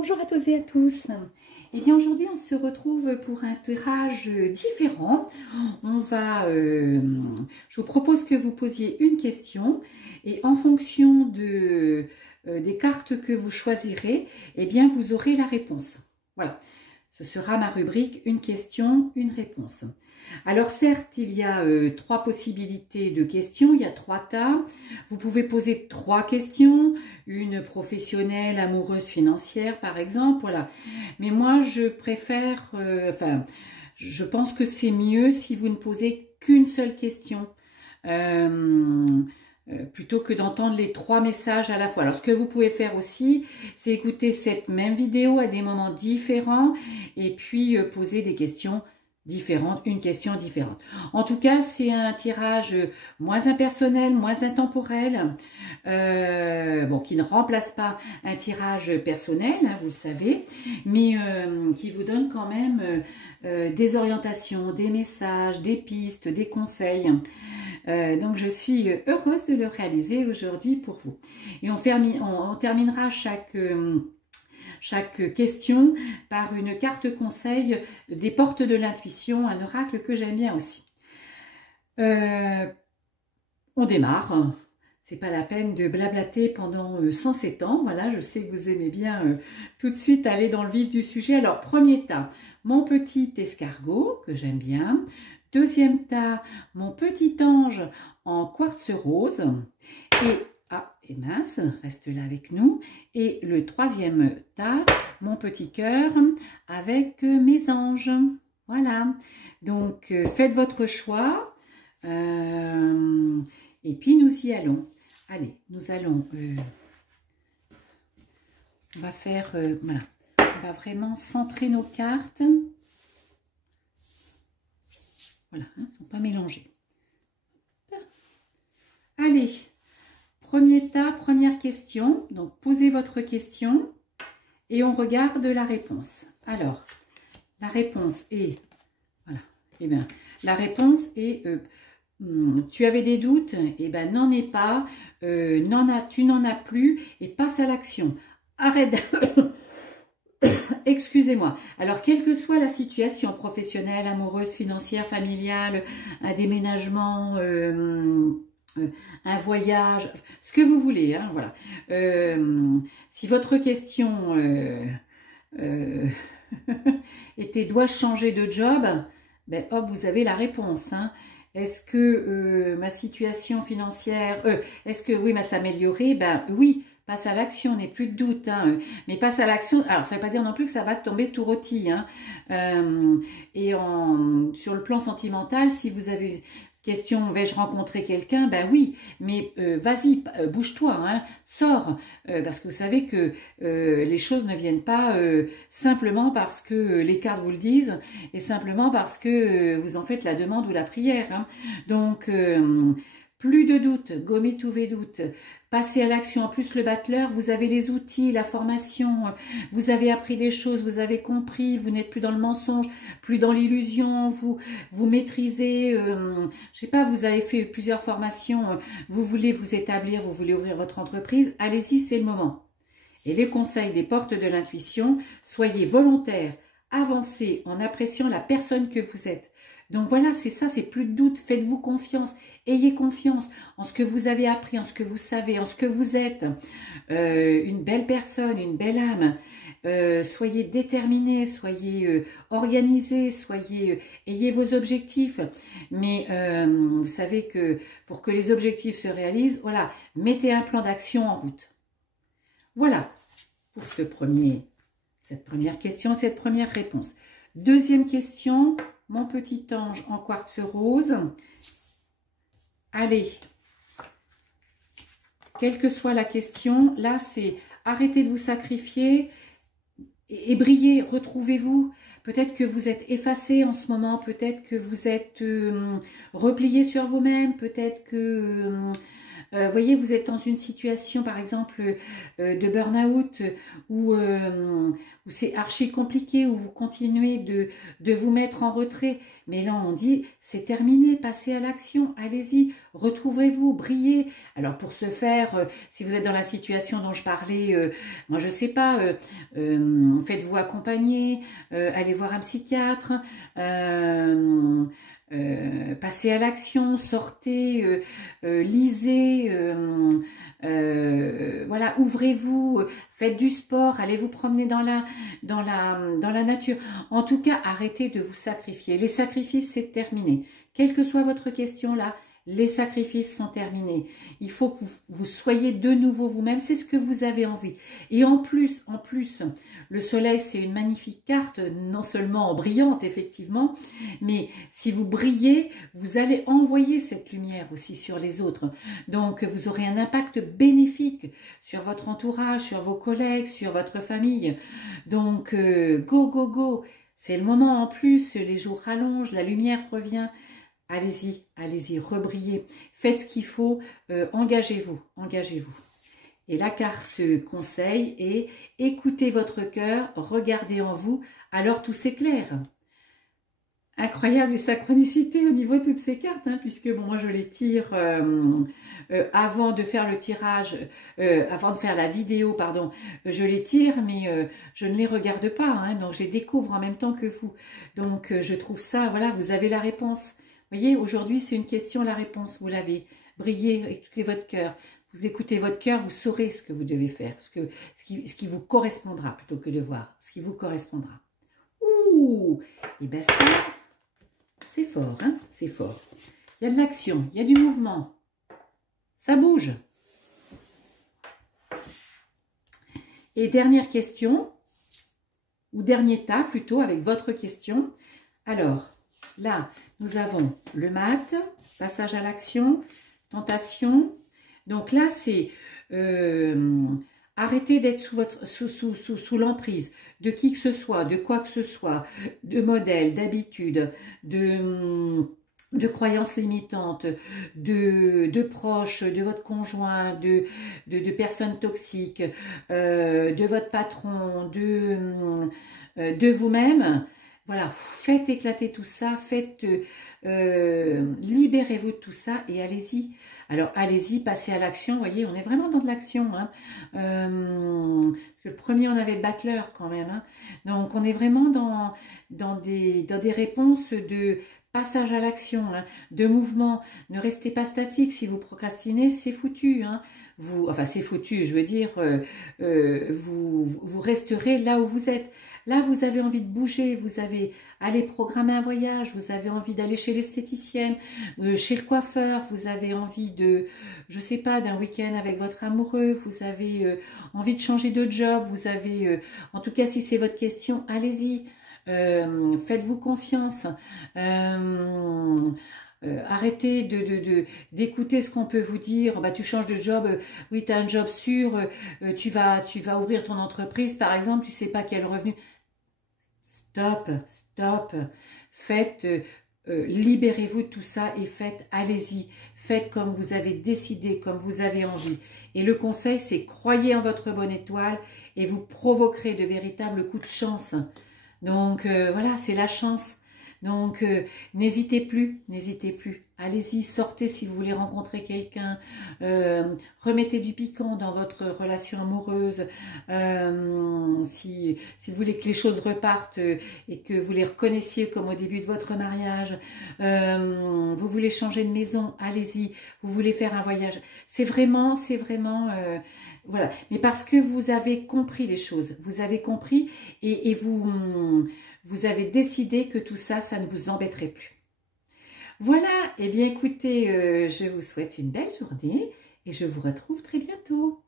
Bonjour à toutes et à tous. Eh bien aujourd'hui on se retrouve pour un tirage différent. Je vous propose que vous posiez une question et en fonction des cartes que vous choisirez, eh bien vous aurez la réponse. Voilà, ce sera ma rubrique une question, une réponse. Alors certes, il y a 3 possibilités de questions, il y a 3 tas. Vous pouvez poser 3 questions, une professionnelle, amoureuse, financière par exemple, voilà. Mais moi je préfère, je pense que c'est mieux si vous ne posez qu'une seule question. Plutôt que d'entendre les 3 messages à la fois. Alors ce que vous pouvez faire aussi, c'est écouter cette même vidéo à des moments différents et puis poser des questions différentes, une question différente. En tout cas, c'est un tirage moins impersonnel, moins intemporel, qui ne remplace pas un tirage personnel, hein, vous le savez, mais qui vous donne quand même des orientations, des messages, des pistes, des conseils. Donc je suis heureuse de le réaliser aujourd'hui pour vous. Et on terminera chaque question par une carte conseil des portes de l'intuition, un oracle que j'aime bien aussi. On démarre. C'est pas la peine de blablater pendant 107 ans. Voilà, je sais que vous aimez bien tout de suite aller dans le vif du sujet. Alors, premier tas, mon petit escargot, que j'aime bien. Deuxième tas, mon petit ange en quartz rose. Et mince, reste là avec nous. Et le troisième tas, mon petit cœur avec mes anges. Voilà. Donc, faites votre choix. Et puis, nous y allons. Allez, nous allons... on va faire... voilà. On va vraiment centrer nos cartes. Voilà, hein, elles ne sont pas mélangées. Allez, premier tas, première question. Donc, posez votre question et on regarde la réponse. Alors, la réponse est... Voilà, eh bien, la réponse est... tu avais des doutes? Eh bien, n'en aie pas. Tu n'en as plus et passe à l'action. Arrête excusez-moi. Alors, quelle que soit la situation professionnelle, amoureuse, financière, familiale, un déménagement, un voyage, ce que vous voulez, hein, voilà. Si votre question était « dois-je changer de job ?» ben hop, vous avez la réponse. Hein. Est-ce que ma situation financière, est-ce que oui, s'améliorer? Ben oui. Passe à l'action, n'est plus de doute, hein, mais passe à l'action. Alors, ça ne veut pas dire non plus que ça va tomber tout rôti. Hein, sur le plan sentimental, si vous avez question, vais-je rencontrer quelqu'un? Ben oui, mais vas-y, bouge-toi, hein, sors, parce que vous savez que les choses ne viennent pas simplement parce que les cartes vous le disent, et simplement parce que vous en faites la demande ou la prière. Hein. Donc, plus de doutes, gommez tous vos doutes, passez à l'action. En plus, le battleur, vous avez les outils, la formation, vous avez appris des choses, vous avez compris, vous n'êtes plus dans le mensonge, plus dans l'illusion, vous maîtrisez, je sais pas, vous avez fait plusieurs formations, vous voulez vous établir, vous voulez ouvrir votre entreprise, allez-y, c'est le moment. Et les conseils des portes de l'intuition, soyez volontaire, avancez en appréciant la personne que vous êtes. Donc voilà, c'est ça, c'est plus de doute, faites-vous confiance, ayez confiance en ce que vous avez appris, en ce que vous savez, en ce que vous êtes, une belle personne, une belle âme, soyez déterminés, soyez organisés, ayez vos objectifs, mais vous savez que pour que les objectifs se réalisent, voilà, mettez un plan d'action en route. Voilà, pour cette première question, cette première réponse. Deuxième question, mon petit ange en quartz rose. Allez, quelle que soit la question, là c'est arrêtez de vous sacrifier et brillez, retrouvez-vous. Peut-être que vous êtes effacé en ce moment, peut-être que vous êtes replié sur vous-même, peut-être que voyez, vous êtes dans une situation, par exemple, de burn-out, où c'est archi compliqué, où vous continuez de vous mettre en retrait. Mais là, on dit, c'est terminé, passez à l'action, allez-y, retrouvez-vous, brillez. Alors, pour ce faire, si vous êtes dans la situation dont je parlais, moi, je sais pas, faites-vous accompagner, allez voir un psychiatre, passez à l'action, sortez, lisez, voilà, ouvrez-vous, faites du sport, allez vous promener dans la nature. En tout cas, arrêtez de vous sacrifier. Les sacrifices, c'est terminé. Quelle que soit votre question là, les sacrifices sont terminés. Il faut que vous soyez de nouveau vous-même. C'est ce que vous avez envie. Et en plus, le soleil, c'est une magnifique carte, non seulement brillante, effectivement, mais si vous brillez, vous allez envoyer cette lumière aussi sur les autres. Donc, vous aurez un impact bénéfique sur votre entourage, sur vos collègues, sur votre famille. Donc, go, go, go. C'est le moment en plus, les jours rallongent, la lumière revient. Allez-y, allez-y, rebrillez. Faites ce qu'il faut, engagez-vous, engagez-vous. Et la carte conseil est écoutez votre cœur, regardez en vous, alors tout s'éclaire. Incroyable les synchronicités au niveau de toutes ces cartes, hein, puisque bon, moi je les tire avant de faire le tirage, avant de faire la vidéo, pardon, je les tire, mais je ne les regarde pas, hein, donc je les découvre en même temps que vous. Donc je trouve ça, voilà, vous avez la réponse. Vous voyez, aujourd'hui, c'est une question, la réponse. Vous l'avez. Brillez, écoutez votre cœur. Vous écoutez votre cœur, vous saurez ce que vous devez faire, ce qui vous correspondra, plutôt que de voir, ce qui vous correspondra. Ouh! Et bien ça, c'est fort, hein? C'est fort. Il y a de l'action, il y a du mouvement. Ça bouge. Et dernière question, ou dernier tas, plutôt, avec votre question. Alors, là, nous avons le mat, passage à l'action, tentation. Donc là, c'est arrêter d'être sous l'emprise de qui que ce soit, de quoi que ce soit, de modèles, d'habitudes, de croyances limitantes, de proches, de votre conjoint, de personnes toxiques, de votre patron, de vous-même. Voilà, faites éclater tout ça, libérez-vous de tout ça et allez-y. Alors, allez-y, passez à l'action. Vous voyez, on est vraiment dans de l'action. Hein. Le premier, on avait le battleur quand même. Hein. Donc, on est vraiment dans des réponses de passage à l'action, hein, de mouvement. Ne restez pas statique. Si vous procrastinez, c'est foutu. Hein. Enfin, c'est foutu, je veux dire, vous resterez là où vous êtes. Là, vous avez envie de bouger, vous avez aller programmer un voyage, vous avez envie d'aller chez l'esthéticienne, chez le coiffeur, vous avez envie de, je sais pas, d'un week-end avec votre amoureux, vous avez envie de changer de job, vous avez, en tout cas, si c'est votre question, allez-y, faites-vous confiance. Arrêtez d'écouter ce qu'on peut vous dire. Bah, tu changes de job, oui, tu as un job sûr, tu vas ouvrir ton entreprise, par exemple, tu sais pas quel revenu. Stop, stop. Faites, libérez-vous de tout ça et faites, allez-y. Faites comme vous avez décidé, comme vous avez envie. Et le conseil, c'est croyez en votre bonne étoile et vous provoquerez de véritables coups de chance. Donc, voilà, c'est la chance. Donc, n'hésitez plus, allez-y, sortez si vous voulez rencontrer quelqu'un, remettez du piquant dans votre relation amoureuse, si vous voulez que les choses repartent et que vous les reconnaissiez comme au début de votre mariage, vous voulez changer de maison, allez-y, vous voulez faire un voyage, c'est vraiment, voilà, mais parce que vous avez compris les choses, vous avez compris et vous avez décidé que tout ça, ça ne vous embêterait plus. Voilà, eh bien écoutez, je vous souhaite une belle journée et je vous retrouve très bientôt.